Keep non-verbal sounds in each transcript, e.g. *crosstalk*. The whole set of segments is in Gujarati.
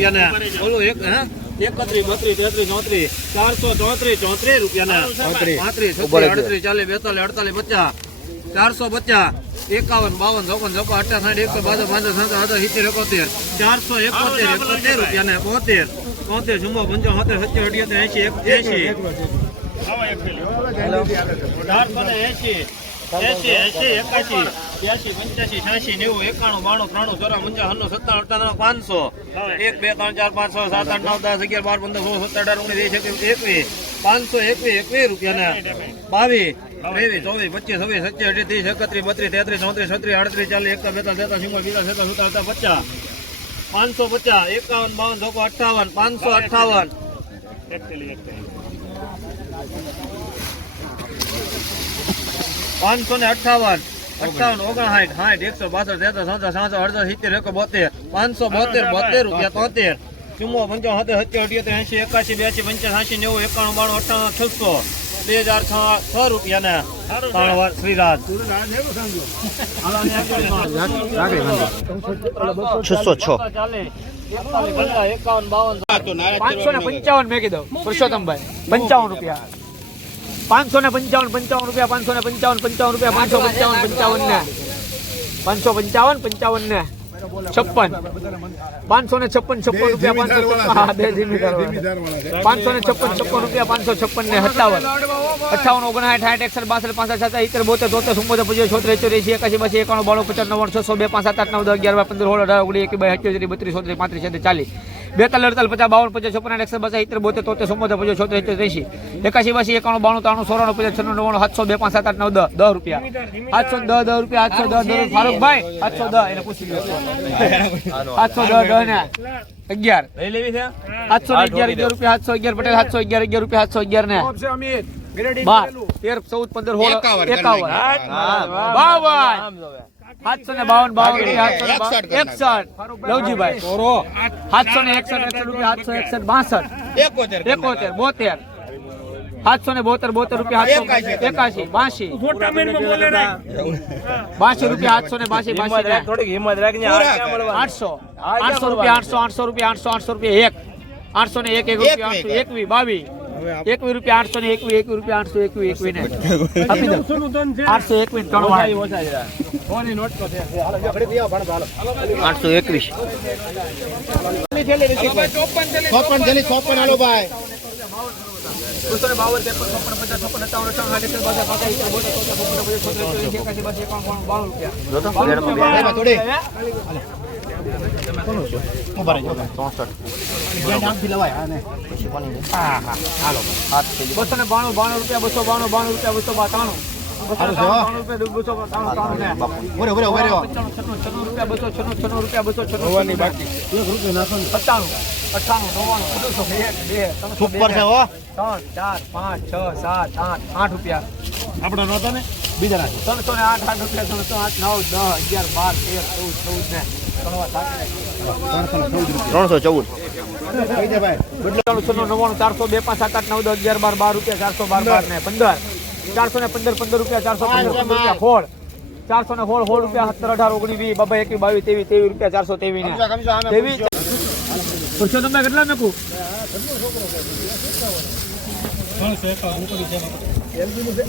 રૂપિયાના. બોલો એક હે? એકત્રીસ બત્રીસ તેત્રીસ ચોત્રીસ ચારસો ચોત્રીસ ચોત્રીસ રૂપિયાના. પાંત્રીસ. છત્રીસ અડત્રીસ ચાલીસ બેતાલીસ અડતાલીસ પચાસ ચારસો પચાસ એકાવન બાવન ચોપન ચોપન અઠ્ઠા સાઠ એકસો બાસઠ પાંચ સાત સિત્તેર એકોતેર ચારસો એકોતેર એકોતેર રૂપિયાના. પોતેર પોતેર ચુમ્મો પંચો સત્તર સત્તર અઠ્યોતેર એસી એસી અઢારસો ને એસી એસી એસી એકાશી બ્યાસી, પંચ્યાસી, છ્યાસી, નેવું, એકાણું, બાણું, ત્રાણું ચોરા સત્તાવન અઠાવન પાંચસો. એક, બે, ત્રણ, ચાર, પાંચ સાત, આઠ, નવ, દસ બાર, પંદર, સોળ, સત્તર, અઢાર, ઓગણીસ, વીસ, એકવીસ પાંચસો, એકવીસ એકવીસ રૂપિયાના. બાવીસ, ત્રેવીસ, ચોવીસ, પચીસ એકત્રીસ, બત્રીસ, તેત્રીસ, ચોત્રીસ, છત્રીસ, આડત્રીસ, ચાલીસ એકતા હતા પચાસ. પાંચસો પચાસ, એકાવન, બાવન, ચોકો અઠાવન પાંચસો અઠાવન પાંચસો ને અઠાવન અઠાવન ઓગણસાઠ સાઠ એકસો બાસઠ તેત્રીસ ચોત્રીસ સાતસો અડસઠ સિત્તેર એક બોતેર પાંચસો બોતેર બોતેર રૂપિયા તોતેર. ચુમ્મો પંચાવન સત્તર સત્તર અઠ્યોતેર એસી એકાસી બ્યાસી પંચ્યાસી નેવું એકાણું બાણું અઠાણું છસો. બે હજાર છ છ રૂપિયાના ત્રણ વાર શ્રીરાજ. છસો છ. એકાવન બાવન. પાંચસો ને પંચાવન મેં કીધું. પુરુષોત્તમભાઈ પંચાવન રૂપિયા. પાંચસો ને પંચાવન પંચાવન રૂપિયા પાંચસો ને પંચાવન પંચાવન રૂપિયા પાંચસો પંચાવન પંચાવન ને. પાંચસો પંચાવન પંચાવન ને. છપ્પન. પાંચસો ને છપ્પન છપ્પન રૂપિયા પાંચસો બે પાંચસો ને છપ્પન છપ્પન રૂપિયા પાંચસો છપ્પન ને સત્તાવન. અઠાવન ઓગણસાઠ સાઠ એકસઠ બાસઠ પાસઠ સાત ઇતર બોતેર તોતેર ચુમ્મોતેર પચીસ છોતેર ચોર્યાસી એકાસી બાસી એકાણું બાણું પચાસ નવ્વાણું છસો બે પાંચ સાત આઠ નવ દસ અગિયાર પંદર સોળ અઢાર ઓગણી એક બે અઠ્યોતેર બત્રીસ ચોત્રીસ પાંત્રીસ ચાલીસ. બેતાલીસ અડતાલીસ પચાસ બાવન પચાસ છપ્પન એકસો બસ બાસઠ ઇતર બોતેર તોતેર ચુમ્મોતેર પચાસ છોતેર એકોતેર એંશી એકાસી બાસી એકાણું બાણું ત્રાણું સોરાણું પચાસ છન્નું નવ્વાણું સાતસો બે પાંચ સાત આઠ નવ દસ દસ રૂપિયા. આઠસો દસ દસ રૂપિયા આઠસો દસ દસ ફારૂકભાઈ આઠસો દસ એને પૂછી લો આઠસો દસ દસ ને અગિયાર આઠસો અગિયાર અગિયાર રૂપિયા આઠસો અગિયાર પટેલ આઠસો અગિયાર અગિયાર રૂપિયા આઠસો અગિયાર ને. બાર. તેર ચૌદ પંદર સોળ એકાવન બાવન સાતસો ને બાવન બાવન એકસઠ લવજીભાઈ સાતસો ને એકસઠ એકસઠ રૂપિયા સાતસો એકસઠ બાસઠ. એકોતેર બોતેર. સાતસો ને બોતેર બોતેર રૂપિયા સાતસો એકાશી બાસી. બાસી રૂપિયા આઠસો ને બાસી બાસી થોડીક હિંમત રાખજે આઠસો. આઠસો રૂપિયા આઠસો આઠસો રૂપિયા આઠસો આઠસો રૂપિયા એક. આઠસો ને એક એક રૂપિયા આઠસો એકવી બાવી એકવી રૂપિયા આઠસો ને એકવી એકવી રૂપિયા આઠસો એકવી એકવી ને. આપી દો આઠસો એકવી ત્રણ વાર આઠસો એકવીસ. ચોપન જલી ચોપન હાલો ભાઈ. બાવન રૂપિયા રૂપિયા ભાઈ, ઊભા રહેજો. બસો ને બાણું બાણું રૂપિયા બસો બાણું બાણું રૂપિયા બસો બાતાણું બસો ને બાણું રૂપિયા બસો બાતાણું ને ઉભરે ઉભરે ઉભરે રહ્યો. પંચાણું છન્નું છન્નું રૂપિયા બસો છન્નું છન્નું રૂપિયા બસો છન્નું સત્તાણું અઠ્ઠાણું નવ્વાણું બસો બે બે ત્રણસો ઉપર છે હો ત્રણ ચાર પાંચ છ સાત આઠ આઠ રૂપિયા આપણો નહોતો ને બીજા. ત્રણસો ને આઠ આઠ રૂપિયા ત્રણસો આઠ નવ દસ અગિયાર બાર તેર ચૌદ ચૌદ ને. ત્રણસો ચૌદ. ભાઈ નવ્વાણું ચારસો બે પાંચ સાત આઠ નવ દસ અગિયાર બાર બાર રૂપિયા ચારસો બાર બાર ને પંદર. ચારસો ને પંદર પંદર રૂપિયા ચારસો પંદર રૂપિયા સોળ ચારસો ને સોળ સોળ રૂપિયા સત્તર અઢાર ઓગણીસ વીસ બાબા એકવીસ બાવીસ તેવીસ તેવીસ રૂપિયા ચારસો તેવીસ ને. તેવીસ પુરુષોત્તમ કેટલા મેકું?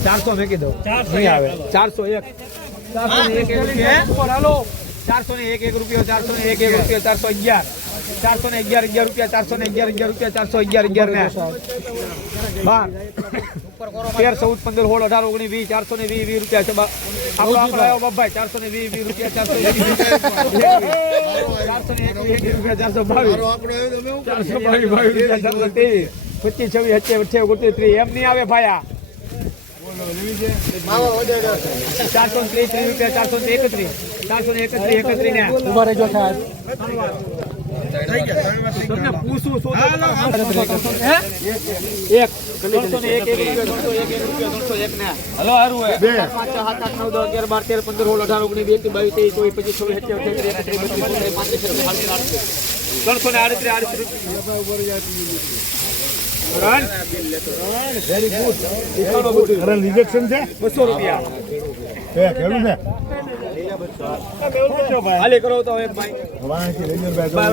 ચારસો મેકી દો. નહીં આવે. ચારસો એક. ચારસો એક. ચારસો ને એક એક રૂપિયો ચારસો ને એક એક રૂપિયો ચારસો અગિયાર. ચારસો ને અગિયાર અગિયાર રૂપિયા ચારસો ને અગિયાર અગિયાર રૂપિયા ચારસો અગિયાર અગિયાર ને બાર. તેર ચૌદ પંદર સોળ અઢાર ઓગણીસ વીસ ચારસો ને વીસ વીસ રૂપિયા છે. બા- આવ્યો બાપભાઈ ચારસો ને વીસ વીસ રૂપિયા ચારસો ચારસો ને એકવીસ રૂપિયા ચારસો બાવીસ. ચારસો બાવીસ બાવીસ રૂપિયા ચારસો ત્રેવીસ પચીસ છવ્વીસ અઠ્યાવીસ અઠ્યાવીસ ઓગણત્રીસ એમ નહીં આવે ભાયા ચારસો ત્રીસ રૂપિયા ચારસો ને એકત્રીસ ચારસો ને એકત્રીસ એકત્રીસ ને ઊભા રહેજો? એક ત્રણસો ને આડત્રીસ આડત્રીસ ગુડ રિજેક્શન છે બસો રૂપિયા. એ ખેડું છે? હાલે કરો તો એક ભાઈ.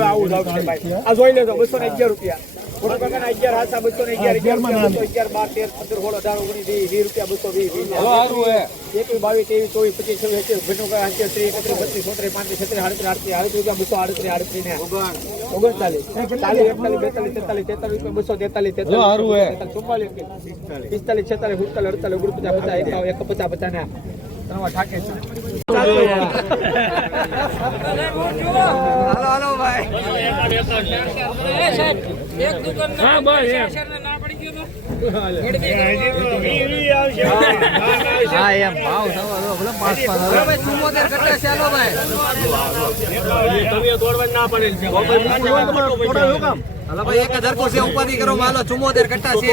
આવું જાવ ભાઈ. આ જોઈ લેજો બસો ને અગિયાર રૂપિયા. પિસ્તાલીસ છેતાલીસ સુડતાલીસ અડતાલીસ ઓગણપચાસ પચાસ એક પચાસ પચાસ ત્રણ ઠાકે છે. હાલો હાલો ભાઈ. હા. એમ. ભાવ થવા ભલે પાંચ પાંચ ચુમ્મોતેર કરતા ચાલો ભાઈ તમે તોડવા ના પડે છે હાલો ભાઈ એક હજાર કો છે ઉપાધિ કરો માલો ચુમ્મોતેર કટ્ટા છે?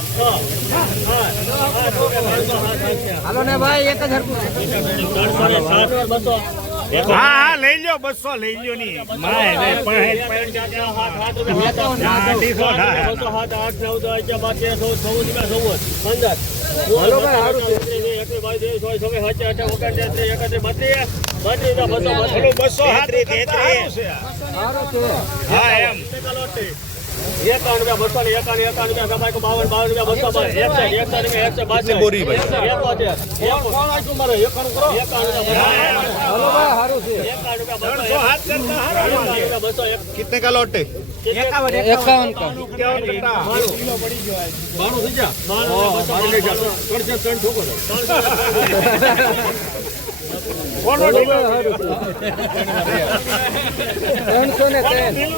હાલો ને ભાઈ એક જ હરકું હા હા લઈ લ્યો બસો લઈ લ્યો ની. બસો હા એમ. એકાણું રૂપિયા બાવન બાવન રૂપિયા રૂપિયા એકસો કા લોટ? એકાવન બાણું. થઈ ગયા? ત્રણ ઠોકો *laughs* ત્રણસો ને ત્રણ.